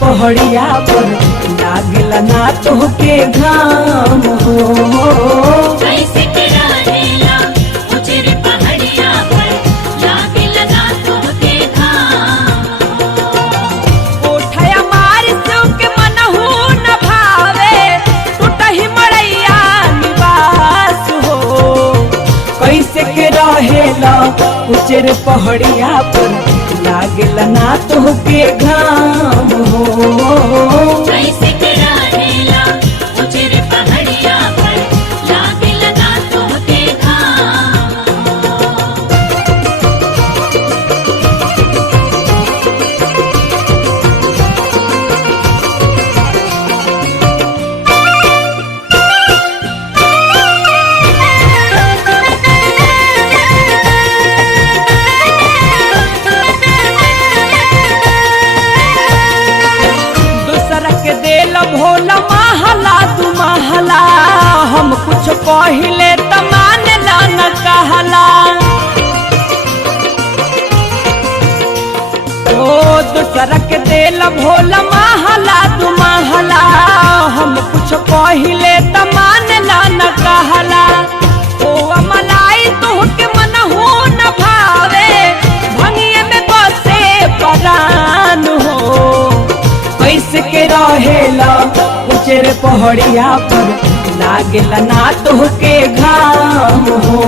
पहाड़िया पर लागला ना तोहके घाम हो। कैसे के रहेला उचेर पहाड़िया पर लागला ना तोहके घाम। ओठया मार के मनहु न भावे टूटही मड़ैया निवास हो। कैसे के रहेला उचेर पहाड़िया पर लागला ना तोहके घाम हो। कैसे के रहेला उचेर पहाड़िया पर लागला ना तोहके घाम। भोला महला तू महला हम कुछ पहिले त मानला न कहला। ओ दूसरा के देल भोला महला तू महला हम कुछ पहिले त मानला न कहला। ओ मलाई तोहके मनहु न भावे भंगिए में बसे परान हो। कैसे के रहेला उचेर पहाड़िया पर लागला ना तोहके घाम हो।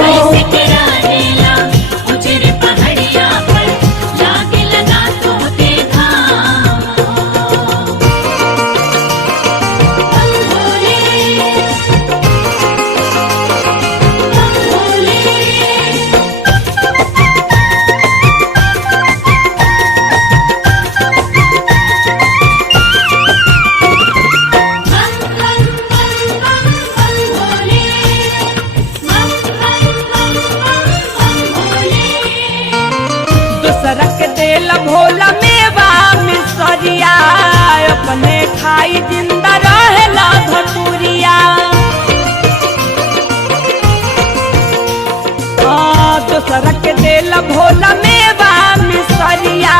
कैसे के रहेला उचेर पहाड़िया पर लागला ना तोहके घाम। हम भोले सरक देल भोला मेवा मिसरिया अपने खाई जिंदा रहेला धतुरिया। सरक देल भोला मेवा मिसरिया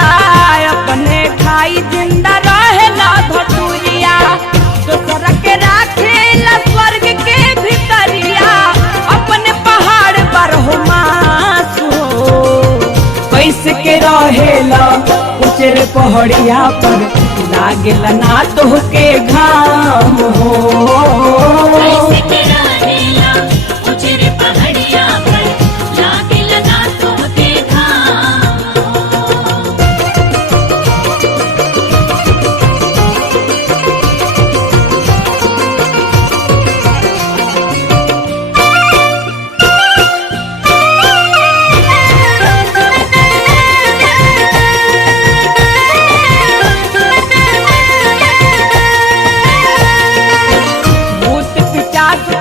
अपने खाई जिंदा रहेला धतुरिया। सरक राखेला स्वर्ग के भितरिया अपने पहाड़ पर हो मास हो। कैसे के रहेला उचेर पहाड़िया पर लागला ना तोहके घाम हो। कैसे के रहेला उचेर पहाड़िया पर लागला ना तोहके घाम।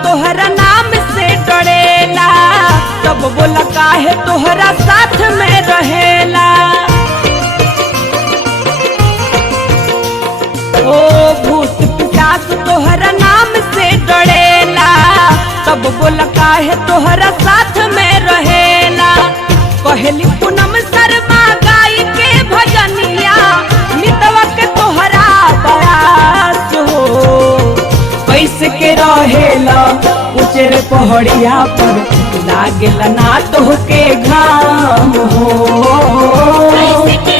तोहरा नाम से डरेला तब बोला काहे तोहरा साथ में रहेला। ओ भूत पिशाच तोहरा नाम से डरेला तब बोला काहे तोहरा साथ में रहेला। कहली पूनम शर्मा गाई के भजनिया मितवा के तोहरा बयास हो। कैसे के रहेला उचेर पहाड़िया पर लागला ना तोहके घाम हो। कैसे के